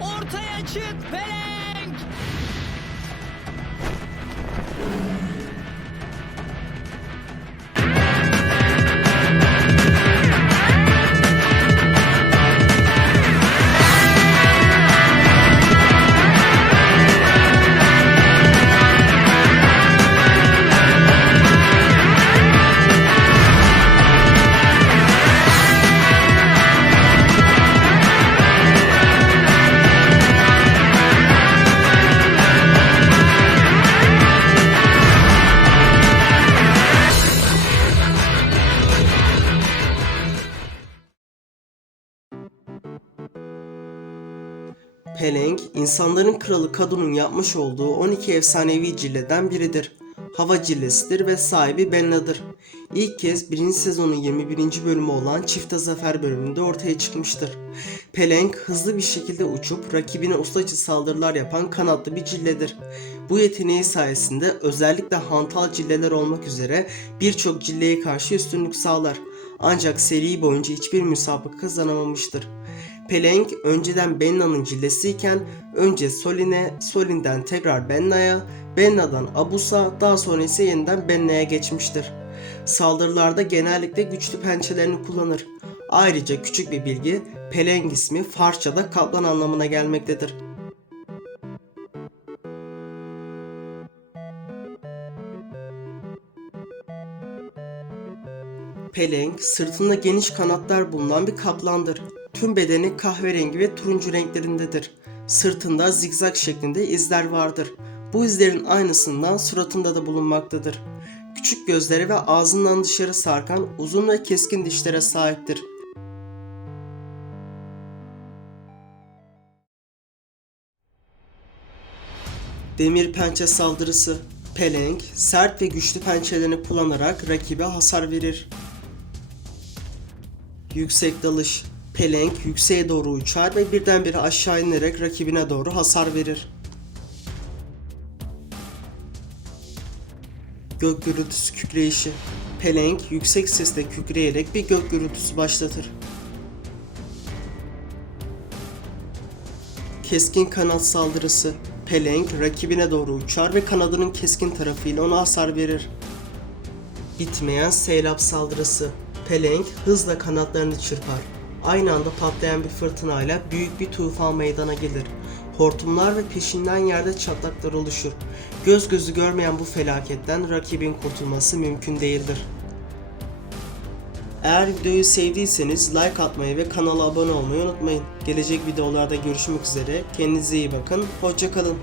Ortaya çık Pelenk! Pelenk, insanların kralı Kadun'un yapmış olduğu 12 efsanevi cilleden biridir. Hava cillesidir ve sahibi Benna'dır. İlk kez 1. sezonun 21. bölümü olan Çifte Zafer bölümünde ortaya çıkmıştır. Pelenk hızlı bir şekilde uçup rakibine ustaçı saldırılar yapan kanatlı bir cilledir. Bu yeteneği sayesinde özellikle hantal cilleler olmak üzere birçok cilleye karşı üstünlük sağlar. Ancak seri boyunca hiçbir müsabaka kazanamamıştır. Pelenk önceden Benna'nın cillesiyken önce Solin'e, Solin'den tekrar Benna'ya, Benna'dan Abus'a daha sonra ise yeniden Benna'ya geçmiştir. Saldırılarda genellikle güçlü pençelerini kullanır. Ayrıca küçük bir bilgi, Pelenk ismi Farsça'da kaplan anlamına gelmektedir. Pelenk, sırtında geniş kanatlar bulunan bir kaplandır. Tüm bedeni kahverengi ve turuncu renklerindedir. Sırtında zigzag şeklinde izler vardır. Bu izlerin aynısından suratında da bulunmaktadır. Küçük gözleri ve ağzından dışarı sarkan uzun ve keskin dişlere sahiptir. Demir pençe saldırısı Pelenk, sert ve güçlü pençelerini kullanarak rakibe hasar verir. Yüksek dalış. Pelenk yükseğe doğru uçar ve birdenbire aşağı inerek rakibine doğru hasar verir. Gök gürültüsü kükreyişi. Pelenk yüksek sesle kükreyerek bir gök gürültüsü başlatır. Keskin kanat saldırısı. Pelenk rakibine doğru uçar ve kanadının keskin tarafıyla ona hasar verir. Bitmeyen seylap saldırısı. Pelenk hızla kanatlarını çırpar. Aynı anda patlayan bir fırtınayla büyük bir tufan meydana gelir. Hortumlar ve peşinden yerde çatlaklar oluşur. Göz gözü görmeyen bu felaketten rakibin kurtulması mümkün değildir. Eğer videoyu sevdiyseniz like atmayı ve kanala abone olmayı unutmayın. Gelecek videolarda görüşmek üzere. Kendinize iyi bakın. Hoşçakalın.